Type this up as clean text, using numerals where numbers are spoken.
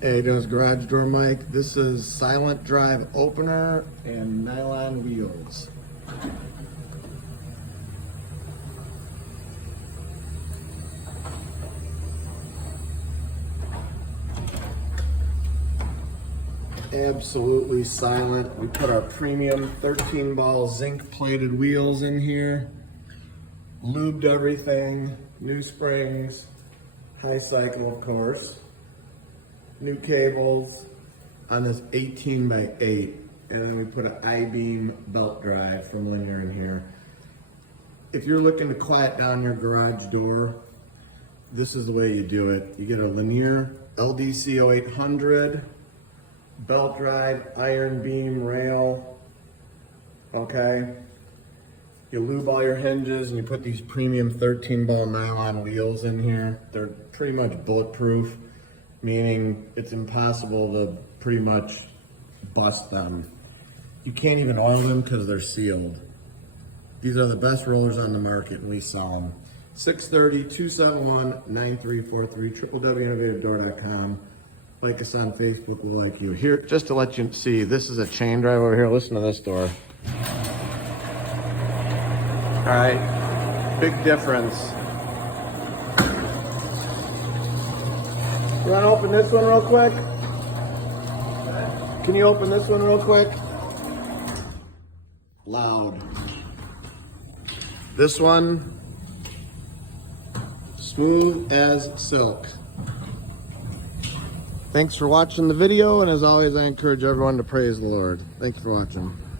Hey, there's garage door Mike. This is silent drive opener and nylon wheels. Absolutely silent. We put our premium 13 ball zinc plated wheels in here. Lubed everything, new springs, high cycle of course. New cables on this 18 by 8, and then we put an I-beam belt drive from Linear in here. If you're looking to quiet down your garage door, this is the way you do it. You get a Linear LDC 0800 belt drive, iron beam rail, okay? You lube all your hinges and you put these premium 13 ball nylon wheels in here. They're pretty much bulletproof, meaning it's impossible to pretty much bust them. You can't even oil them because they're sealed. These are the best rollers on the market and we sell them. 630-271-9343, www.innovativedoor.com. Like us on Facebook, we'll like you. Here, just to let you see, this is a chain drive over here. Listen to this door. All right, big difference. You want to open this one real quick? Can you open this one real quick? Loud. This one, smooth as silk. Thanks for watching the video, and as always, I encourage everyone to praise the Lord. Thank you for watching.